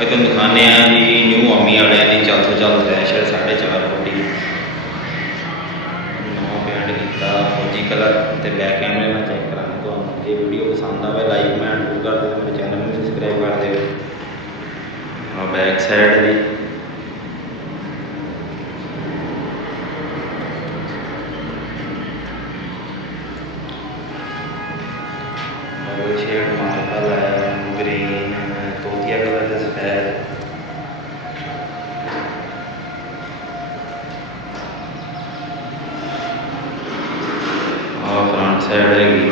अज तुम दिखाने जी न्यू आमी वाले की चल तो चल रैशर 4.5 फुट नवा पेंट किया फौजी कलर तो बैक कैमरे में चेक कराने तो ये वीडियो पसंद आए लाइक मैं जरूर कर दो मेरे चैनल में सबसक्राइब कर दो। बैक साइड जी शेड मार्बल है ग्रीन तोतिया कलर से सफेद और फ्रंट साइड हैगी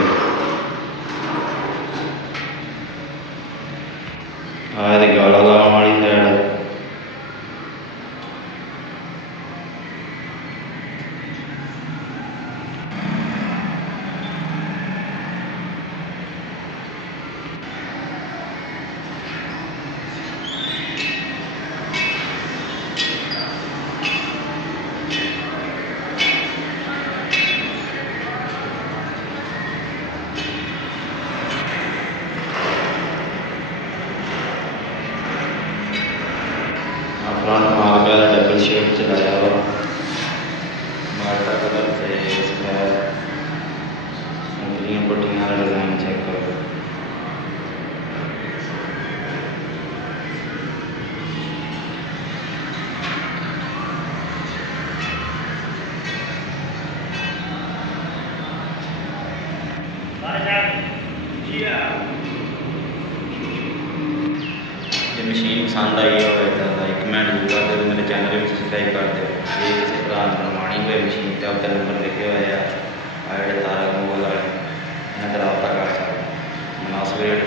गाला लाने वाली side front marble double shade चलाया हुआ मार्टा कलर से उंगलियां पट्टियां का डिजाइन चेक करो। ये मशीन पसंद आई हो लाइक मैं जरूर कर दो मेरे चैनल में सबसक्राइब कर दो। ये किसी भरा बनवानी हुई मशीन तो उत्तर नंबर लिखे हुए हैं जो तारा गूगल वाले इन्हें रबता कर सकते मुनासिब रेट